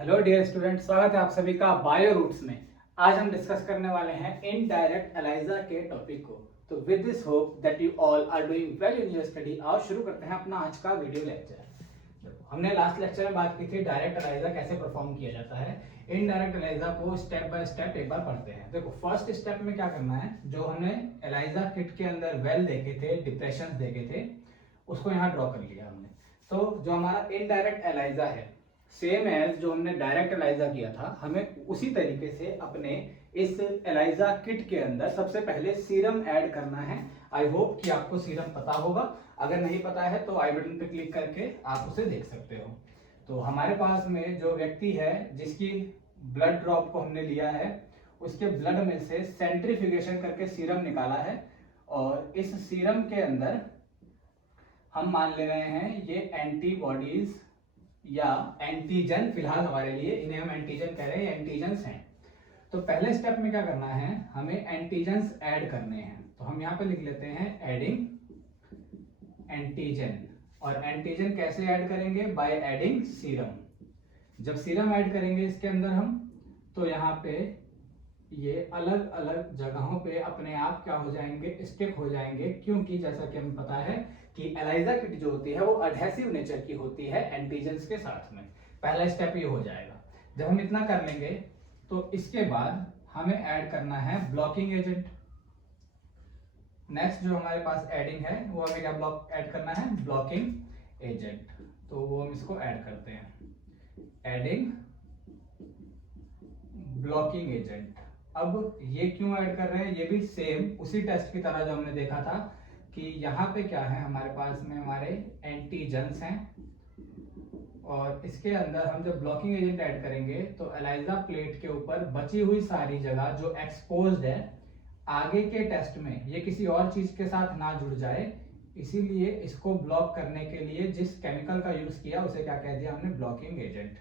Hello dear student, स्वागत है आप सभी का बायो रूट्स में। आज हम डिस्कस करने वाले हैं इनडायरेक्ट एलाइजा के टॉपिक को। तो with this hope that you all are doing well in your study. आओ शुरू करते हैं अपना आज का वीडियो लेक्चर। हमने लास्ट लेक्चर में बात की थी डायरेक्ट एलाइजा कैसे परफॉर्म किया जाता है। इनडायरेक्ट एलाइजा को स्टेप बाय स्टेप एक बार पढ़ते हैं। देखो, फर्स्ट स्टेप में क्या करना है, जो हमने एलाइजा किट के अंदर वेल देखे थे, डिप्रेशन देखे थे, उसको यहाँ ड्रॉ कर लिया हमने। तो जो हमारा इनडायरेक्ट एलाइजा है, सेम एज जो हमने डायरेक्ट एलाइजा किया था, हमें उसी तरीके से अपने इस एलाइजा किट के अंदर सबसे पहले सीरम ऐड करना है। आई होप कि आपको सीरम पता होगा। अगर नहीं पता है तो आई बटन पे क्लिक करके आप उसे देख सकते हो। तो हमारे पास में जो व्यक्ति है जिसकी ब्लड ड्रॉप को हमने लिया है, उसके ब्लड में से सेंट्रीफ्यूगेशन करके सीरम निकाला है, और इस सीरम के अंदर हम मान ले रहे हैं ये एंटीबॉडीज या एंटीजन, फिलहाल हमारे लिए इन्हें हम एंटीजन कह रहे हैं, एंटीजन्स हैं। तो पहले स्टेप में क्या करना है, हमें एंटीजन्स ऐड करने हैं। तो हम यहाँ पे लिख लेते हैं एडिंग एंटीजन। और एंटीजन कैसे ऐड करेंगे, बाय एडिंग सीरम। जब सीरम ऐड करेंगे इसके अंदर हम, तो यहाँ पे ये अलग अलग जगहों पे अपने आप क्या हो जाएंगे, स्टिक हो जाएंगे, क्योंकि जैसा कि हमें पता है कि एलाइजा किट जो होती है वो एडहेसिव नेचर की होती है एंटीजेंस के साथ में। पहला स्टेप ये हो जाएगा। जब हम इतना कर लेंगे तो इसके बाद हमें ऐड करना है ब्लॉकिंग एजेंट। नेक्स्ट जो हमारे पास एडिंग है वो हमें क्या ब्लॉक ऐड करना है, ब्लॉकिंग एजेंट। तो वो हम इसको ऐड करते हैं, एडिंग ब्लॉकिंग एजेंट। अब ये क्यों ऐड कर रहे हैं, ये भी सेम उसी टेस्ट की तरह जो हमने देखा था कि यहाँ पे क्या है, हमारे पास में हमारे एंटीजन्स हैं, और इसके अंदर हम जब ब्लॉकिंग एजेंट ऐड करेंगे तो एलाइजा प्लेट के ऊपर बची हुई सारी जगह जो एक्सपोज्ड है, आगे के टेस्ट में ये किसी और चीज के साथ ना जुड़ जाए, इसीलिए इसको ब्लॉक करने के लिए जिस केमिकल का यूज किया उसे क्या कह दिया हमने, ब्लॉकिंग एजेंट।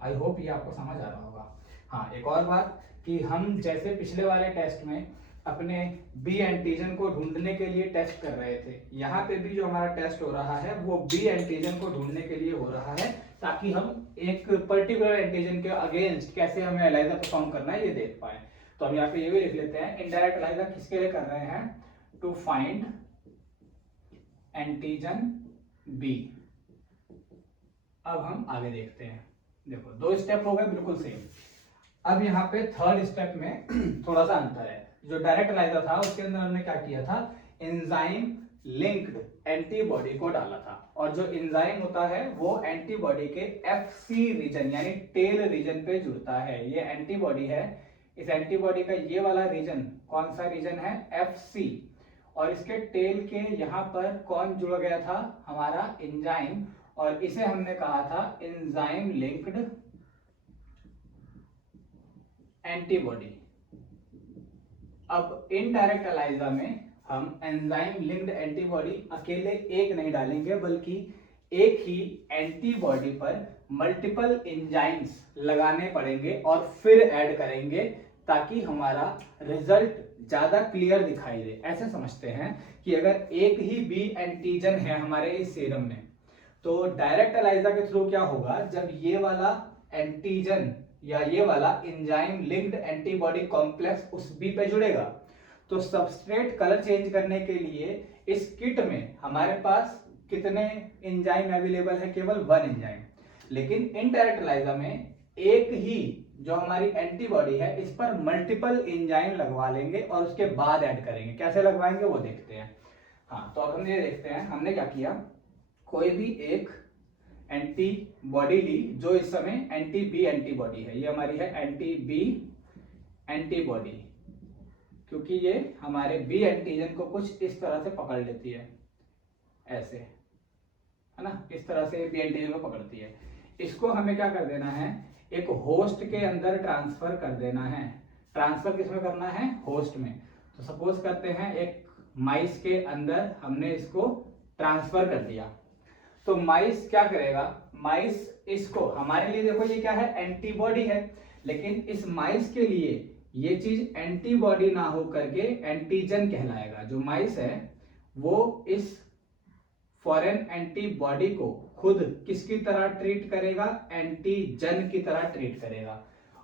आई होप ये आपको समझ आ रहा होगा। हाँ, एक और बात कि हम जैसे पिछले वाले टेस्ट में अपने बी एंटीजन को ढूंढने के लिए टेस्ट कर रहे थे, यहाँ पे भी जो हमारा टेस्ट हो रहा है वो बी एंटीजन को ढूंढने के लिए हो रहा है, ताकि हम एक पर्टिकुलर एंटीजन के अगेंस्ट कैसे हमें एलाइजा परफॉर्म करना है ये देख पाए। तो हम यहाँ पे ये भी लिख लेते हैं, इनडायरेक्ट एलाइजा किसके लिए कर रहे हैं, टू फाइंड एंटीजन बी। अब हम आगे देखते हैं। देखो, दो स्टेप हो गए बिल्कुल सेम। अब यहाँ पे थर्ड स्टेप में थोड़ा सा अंतर है। जो डायरेक्ट एलाइजा था उसके अंदर हमने क्या किया था, एंजाइम लिंक्ड एंटीबॉडी को डाला था, और जो एंजाइम होता है वो एंटीबॉडी के एफसी रीजन यानी टेल रीजन पे जुड़ता है। ये एंटीबॉडी है, इस एंटीबॉडी का ये वाला रीजन कौन सा रीजन है, एफसी, और इसके टेल के यहाँ पर कौन जुड़ गया था, हमारा एंजाइम, और इसे हमने कहा था एंजाइम लिंक्ड एंटीबॉडी। अब इनडायरेक्ट एलाइजा में हम एंजाइम लिंक्ड एंटीबॉडी अकेले एक नहीं डालेंगे, बल्कि एक ही एंटीबॉडी पर मल्टीपल एंजाइम्स लगाने पड़ेंगे और फिर ऐड करेंगे, ताकि हमारा रिजल्ट ज्यादा क्लियर दिखाई दे। ऐसे समझते हैं कि अगर एक ही बी एंटीजन है हमारे इस सीरम में, तो डायरेक्ट एलाइजा के थ्रू क्या होगा, जब ये वाला एंटीजन या ये वाला एंजाइम लिंक्ड एंटीबॉडी कॉम्प्लेक्स उस बी पे जुड़ेगा, तो सबस्ट्रेट कलर चेंज करने के लिए इस किट में हमारे पास कितने एंजाइम अवेलेबल है, केवल वन एंजाइम। लेकिन इनडायरेक्ट एलाइजा में एक ही जो हमारी एंटीबॉडी है इस पर मल्टीपल एंजाइम लगवा लेंगे और उसके बाद ऐड करेंगे। कैसे लगवाएंगे वो देखते हैं। हाँ, तो अब हम ये देखते हैं हमने क्या किया, कोई भी एक एंटीबॉडी ली जो इस समय एंटी बी एंटीबॉडी है, ये हमारी है एंटी बी एंटीबॉडी, क्योंकि ये हमारे बी एंटीजन को कुछ इस तरह से पकड़ लेती है, ऐसे है ना, इस तरह से बी एंटीजन को पकड़ती है। इसको हमें क्या कर देना है, एक होस्ट के अंदर ट्रांसफर कर देना है। ट्रांसफर किसमें करना है, होस्ट में। तो सपोज करते हैं एक माइस के अंदर हमने इसको ट्रांसफर कर दिया, तो माइस क्या करेगा, माइस इसको, हमारे लिए देखो ये क्या है, एंटीबॉडी है, लेकिन इस माइस के लिए ये चीज एंटीबॉडी ना हो करके एंटीजन कहलाएगा। जो माइस है वो इस फॉरेन एंटीबॉडी को खुद किसकी तरह ट्रीट करेगा, एंटीजन की तरह ट्रीट करेगा,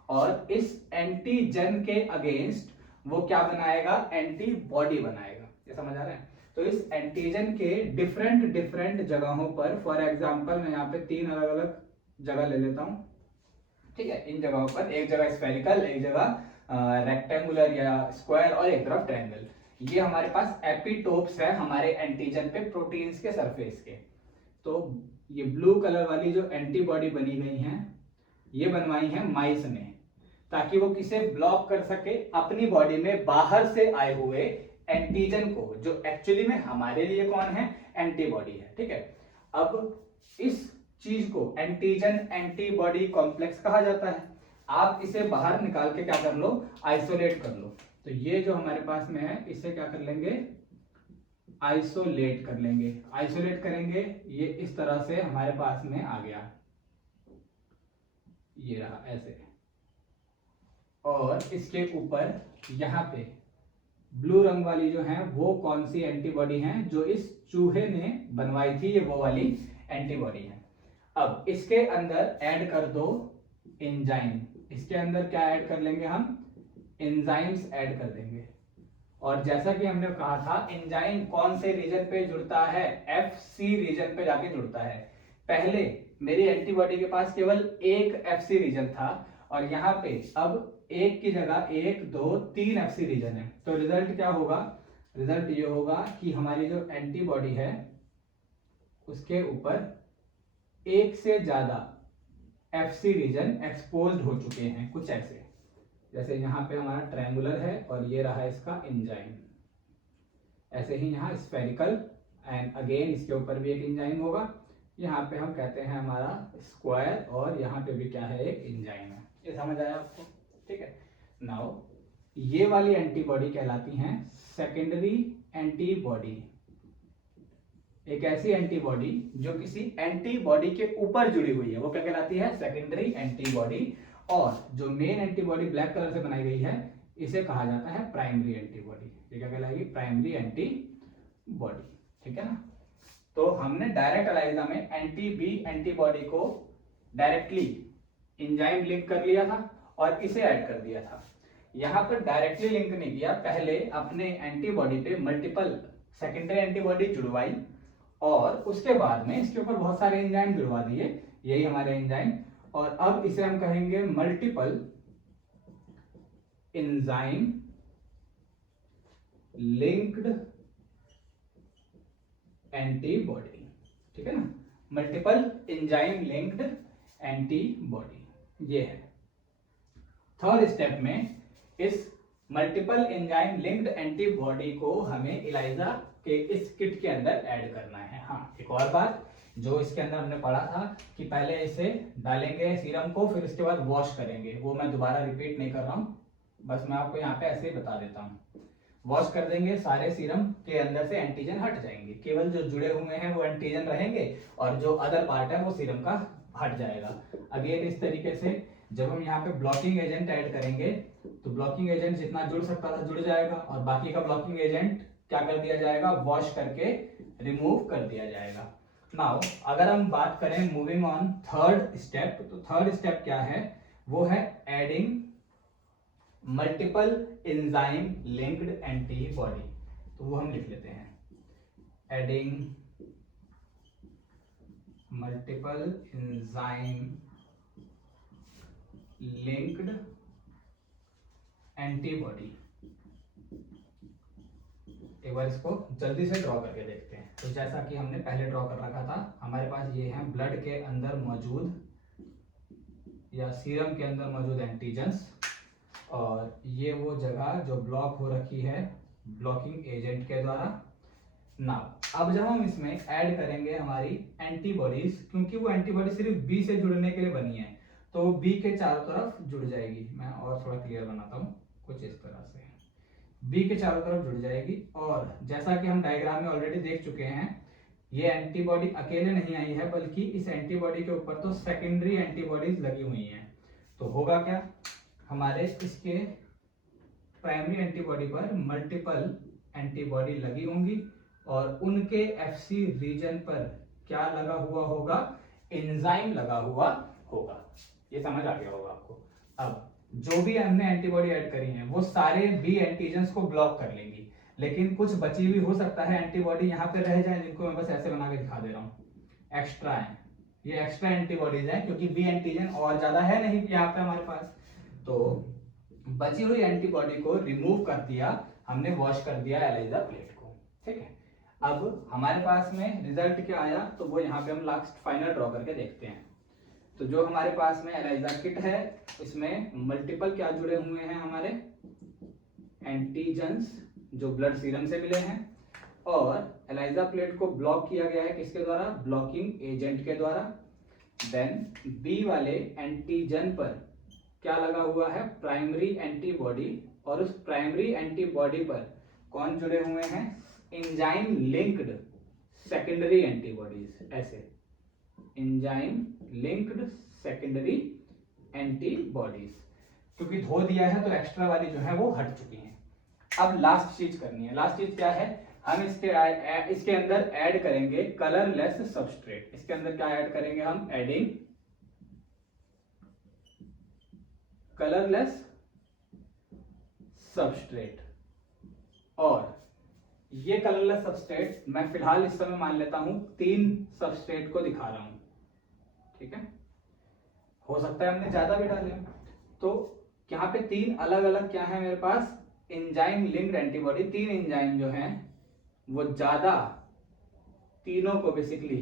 और इस एंटीजन के अगेंस्ट वो क्या बनाएगा, एंटीबॉडी बनाएगा। ये समझ आ रहा है। तो इस एंटीजन के डिफरेंट डिफरेंट जगहों पर, फॉर एग्जांपल मैं यहाँ पे 3 अलग अलग जगह ले लेता हूँ, ठीक है। इन जगहों पर एक जगह स्फेरिकल, एक जगह रेक्टेंगुलर या स्क्वायर, और एक तरफ ट्रायंगल। ये हमारे पास एपिटोप्स है हमारे एंटीजन पे, प्रोटीन्स के सरफेस के। तो ये ब्लू कलर वाली जो एंटीबॉडी बनी गई हैं, ये बनवाई है माइस ने, ताकि वो किसे ब्लॉक कर सके, अपनी बॉडी में बाहर से आए हुए एंटीजन को, जो एक्चुअली में हमारे लिए कौन है, एंटीबॉडी है, ठीक है। अब इस चीज को एंटीजन एंटीबॉडी कॉम्प्लेक्स कहा जाता है। आप इसे बाहर निकाल के क्या कर लो, आइसोलेट कर लो। तो ये जो हमारे पास में है, इसे क्या कर लेंगे, आइसोलेट कर लेंगे। आइसोलेट करेंगे, ये इस तरह से हमारे पास में आ गया, ये रहा ऐसे। और इसके ऊपर यहाँ पे ब्लू रंग वाली जो है वो कौन सी एंटीबॉडी है, जो इस चूहे ने बनवाई थी, ये वो वाली एंटीबॉडी है। अब इसके अंदर ऐड कर दो एंजाइम। इसके अंदर क्या ऐड कर लेंगे हम, एंजाइम्स ऐड कर देंगे। और जैसा कि हमने कहा था, एंजाइम कौन से रीजन पे जुड़ता है, एफसी रीजन पे जाके जुड़ता है। पहले मेरी एंटीबॉडी के पास केवल एक एफसी रीजन था, और यहाँ पे अब एक की जगह 1 2 3 एफसी रीजन है। तो रिजल्ट क्या होगा, रिजल्ट ये होगा कि हमारी जो एंटीबॉडी है उसके ऊपर एक से ज्यादा एफसी रीजन एक्सपोज्ड हो चुके हैं, कुछ ऐसे। जैसे यहाँ पे हमारा ट्रायंगुलर है और ये रहा इसका एंजाइम, ऐसे ही यहाँ स्फेरिकल, एंड अगेन इसके ऊपर भी एक एंजाइम होगा। यहाँ पे हम कहते हैं हमारा स्क्वायर, और यहाँ पे भी क्या है, एक एंजाइम है। ये समझ आया आपको, ठीक है। नाउ ये वाली एंटीबॉडी कहलाती हैं सेकेंडरी एंटीबॉडी। एक ऐसी एंटीबॉडी जो किसी एंटीबॉडी के ऊपर जुड़ी हुई है, वो क्या कहलाती है, सेकेंडरी एंटीबॉडी। और जो मेन एंटीबॉडी ब्लैक कलर से बनाई गई है, इसे कहा जाता है प्राइमरी एंटीबॉडी। ये क्या कहलाएगी, प्राइमरी एंटीबॉडी, ठीक है ना। तो हमने डायरेक्ट एलाइजा में एंटी बी एंटीबॉडी को डायरेक्टली एंजाइम लिंक कर लिया था और इसे ऐड कर दिया था। यहाँ पर डायरेक्टली लिंक नहीं किया, पहले अपने एंटीबॉडी पे मल्टीपल सेकेंडरी एंटीबॉडी जुड़वाई, और उसके बाद में इसके ऊपर बहुत सारे एंजाइम जुड़वा दिए, यही हमारे एंजाइम। और अब इसे हम कहेंगे मल्टीपल एंजाइम लिंक्ड एंटीबॉडी, ठीक है ना। मल्टीपल एंजाइम लिंक्ड एंटीबॉडी ये है। थर्ड स्टेप में इस मल्टीपल एंजाइम लिंक्ड एंटीबॉडी को हमें इलाइजा के इस किट के अंदर ऐड करना है। हाँ, एक और बात जो इसके अंदर हमने पढ़ा था कि पहले इसे डालेंगे सीरम को, फिर इसके बाद वॉश करेंगे, वो मैं दोबारा रिपीट नहीं कर रहा हूँ, बस मैं आपको यहाँ पे ऐसे ही बता देता हूँ। वॉश कर देंगे, सारे सीरम के अंदर से एंटीजन हट जाएंगे, केवल जो जुड़े हुए हैं वो एंटीजन रहेंगे, और जो अदर पार्ट है वो सीरम का हट जाएगा। अगेन इस तरीके से जब हम यहाँ पे ब्लॉकिंग एजेंट ऐड करेंगे, तो ब्लॉकिंग एजेंट जितना जुड़ सकता था जुड़ जाएगा, और बाकी का ब्लॉकिंग एजेंट क्या कर दिया जाएगा, वॉश करके रिमूव कर दिया जाएगा। नाउ अगर हम बात करें मूविंग ऑन थर्ड स्टेप, तो थर्ड स्टेप क्या है, वो है adding multiple enzyme linked antibody. तो वो हम लिख लेते हैं, adding multiple enzyme linked antibody. एक बार इसको जल्दी से ड्रॉ करके देखते हैं। तो जैसा कि हमने पहले ड्रॉ कर रखा था, हमारे पास ये है ब्लड के अंदर मौजूद या सीरम के अंदर मौजूद एंटीजेंस, और ये वो जगह जो ब्लॉक हो रखी है ब्लॉकिंग एजेंट के द्वारा। नाउ अब जब हम इसमें ऐड करेंगे हमारी एंटीबॉडीज, क्योंकि वो एंटीबॉडी सिर्फ बी से जुड़ने के लिए बनी है, तो बी के चारों तरफ जुड़ जाएगी। मैं और थोड़ा क्लियर बनाता हूँ, कुछ इस तरह से बी के चारों तरफ जुड़ जाएगी। और जैसा कि हम डायग्राम में ऑलरेडी देख चुके हैं, ये एंटीबॉडी अकेले नहीं आई है, बल्कि इस एंटीबॉडी के ऊपर तो सेकेंडरी एंटीबॉडीज लगी हुई हैं। तो होगा क्या, हमारे इसके प्राइमरी एंटीबॉडी पर मल्टीपल एंटीबॉडी लगी होंगी, और उनके एफसी रीजन पर क्या लगा हुआ होगा, एंजाइम लगा हुआ होगा। ये समझ आ गया होगा आपको। अब जो भी हमने एंटीबॉडी ऐड करी है वो सारे बी एंटीजेंस को ब्लॉक कर लेंगी, लेकिन कुछ बची हुई हो सकता है एंटीबॉडी यहाँ पे रह जाए, जिनको मैं बस ऐसे बना के दिखा दे रहा हूँ, एक्स्ट्रा है, ये एक्स्ट्रा एंटीबॉडीज हैं क्योंकि बी एंटीजन और ज्यादा है नहीं यहाँ पे हमारे पास। तो बची हुई एंटीबॉडी को रिमूव कर दिया हमने, वॉश कर दिया एलाइजा प्लेट को, ठीक है। अब हमारे पास में रिजल्ट क्या आया, तो वो यहाँ पे हम लास्ट फाइनल ड्रॉ करके देखते हैं। तो जो हमारे पास में एलाइजा किट है, इसमें मल्टीपल क्या जुड़े हुए हैं, हमारे एंटीजेंस जो ब्लड सीरम से मिले हैं, और एलाइजा प्लेट को ब्लॉक किया गया है किसके द्वारा, ब्लॉकिंग एजेंट के द्वारा। देन बी वाले एंटीजन पर क्या लगा हुआ है, प्राइमरी एंटीबॉडी, और उस प्राइमरी एंटीबॉडी पर कौन जुड़े हुए हैं, एंजाइम लिंक्ड सेकेंडरी एंटीबॉडीज, ऐसे एंजाइम लिंक्ड सेकेंडरी एंटीबॉडीज। क्योंकि धो दिया है तो एक्स्ट्रा वाली जो है वो हट चुकी हैं। अब लास्ट चीज करनी है, लास्ट चीज क्या है, हम इसके अंदर ऐड करेंगे कलरलेस सबस्ट्रेट। इसके अंदर क्या ऐड करेंगे हम, एडिंग कलरलेस सबस्ट्रेट। और ये कलरलेस सबस्ट्रेट मैं फिलहाल इस समय मान लेता हूं 3 सबस्ट्रेट को दिखा रहा हूं, ठीक है, हो सकता है हमने ज्यादा भी डाले। तो यहाँ पे 3 अलग अलग क्या है मेरे पास, एंजाइम लिंक्ड एंटीबॉडी, 3 एंजाइम जो हैं वो ज्यादा, तीनों को बेसिकली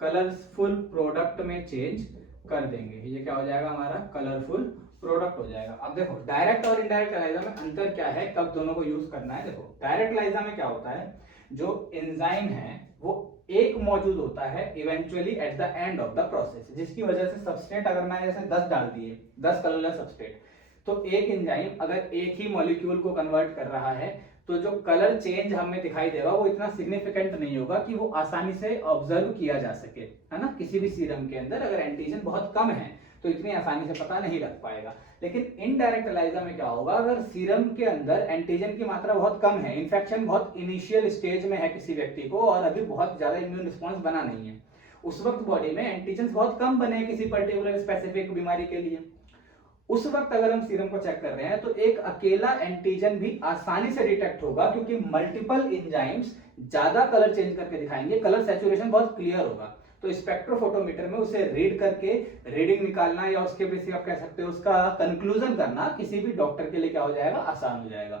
कलरफुल प्रोडक्ट में चेंज कर देंगे। ये क्या हो जाएगा हमारा, कलरफुल प्रोडक्ट हो जाएगा। अब देखो डायरेक्ट और इनडायरेक्ट एलाइजा में अंतर क्या है, कब दोनों को यूज करना है। देखो डायरेक्ट एलाइजा में क्या होता है, जो एंजाइम है वो एक मौजूद होता है eventually at the end of the process, जिसकी वजह से सबस्ट्रेट अगर मैंने जैसे 10 डाल दिए, 10 कलरलेस सबस्ट्रेट, तो एक एंजाइम अगर एक ही मॉलिक्यूल को कन्वर्ट कर रहा है तो जो कलर चेंज हमें दिखाई देगा वो इतना सिग्निफिकेंट नहीं होगा कि वो आसानी से ऑब्जर्व किया जा सके, है ना। किसी भी सीरम के अंदर अगर एंटीजन बहुत कम है तो इतनी आसानी से पता नहीं लग पाएगा। लेकिन इनडायरेक्ट एलाइजा में क्या होगा, अगर सीरम के अंदर एंटीजन की मात्रा बहुत कम है, इन्फेक्शन बहुत इनिशियल स्टेज में है किसी व्यक्ति को और अभी बहुत ज्यादा इम्यून रिस्पॉन्स बना नहीं है, उस वक्त बॉडी में एंटीजन बहुत कम बने किसी पर्टिकुलर स्पेसिफिक बीमारी के लिए, उस वक्त अगर हम सीरम को चेक कर रहे हैं तो एक अकेला एंटीजन भी आसानी से डिटेक्ट होगा, क्योंकि मल्टीपल एंजाइम्स ज्यादा कलर चेंज करके दिखाएंगे, कलर सैचुरेशन बहुत क्लियर होगा। तो स्पेक्ट्रोफोटोमीटर में उसे रीड करके रीडिंग निकालना या उसके बेसिस आप कह सकते हो उसका कंक्लूजन करना किसी भी डॉक्टर के लिए क्या हो जाएगा, आसान हो जाएगा।